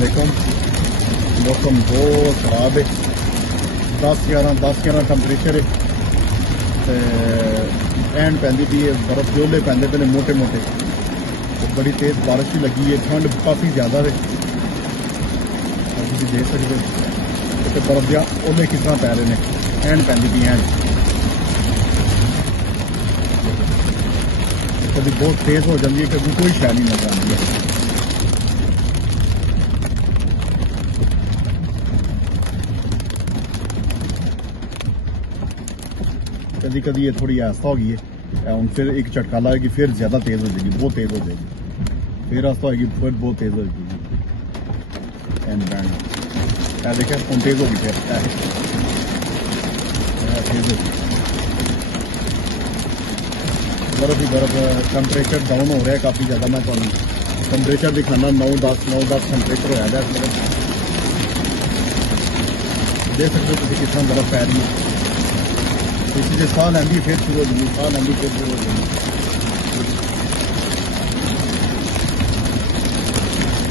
अलैकुम। मौसम बहुत खराब है, 10-11 टैंपरेचर है। एंड पैंदी पी है, बर्फ जोले पैंदे पे मोटे मोटे, तो बड़ी तेज बारिश भी लगी है। ठंड काफ़ी ज़्यादा है, तुम देख सकते हो तो बर्फ दिया ओले किस तरह पै रहे हैं। एंड पैंदी पी एंड कभी बहुत तेज हो जाती है, कभी कोई शै नहीं नजर आती है। कभी कभी ये थोड़ी आस्था हो गई है, हम फिर एक झटका लाएगी, फिर ज़्यादा तेज़ हो जाएगी, बहुत तेज़ हो जाएगी, फिर आस्था होगी, फिर बहुत तेज़ हो जाएगी। एंड बैंड देखें हम तेज़ होगी, फिर तेज़ होगी, बर्फ ही बर्फ। टैंपरेचर डाउन हो रहा है काफ़ी ज़्यादा। मैं तो टैंपरेचर दिखाना 9-10 टैंपरेचर हो जाता है। देख सकते हो तुम किस तरह बर्फ पै रही है। इसी से साह लैंदी फिर शुरू हो जाएगी, साह लैंदी फिर शुरू हो जाएगी।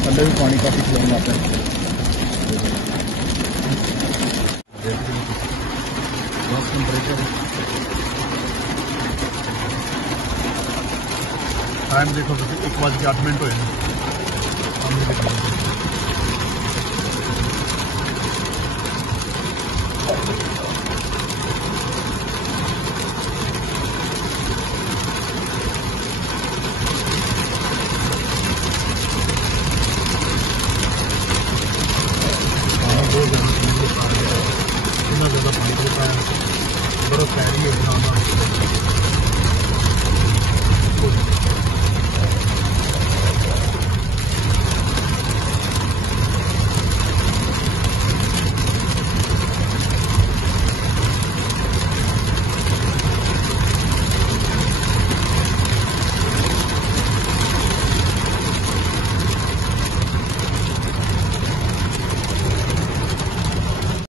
अंदर भी पानी काफ़ी फ्लोन आता है। टेम्परेचर टाइम देखो 1:08 हो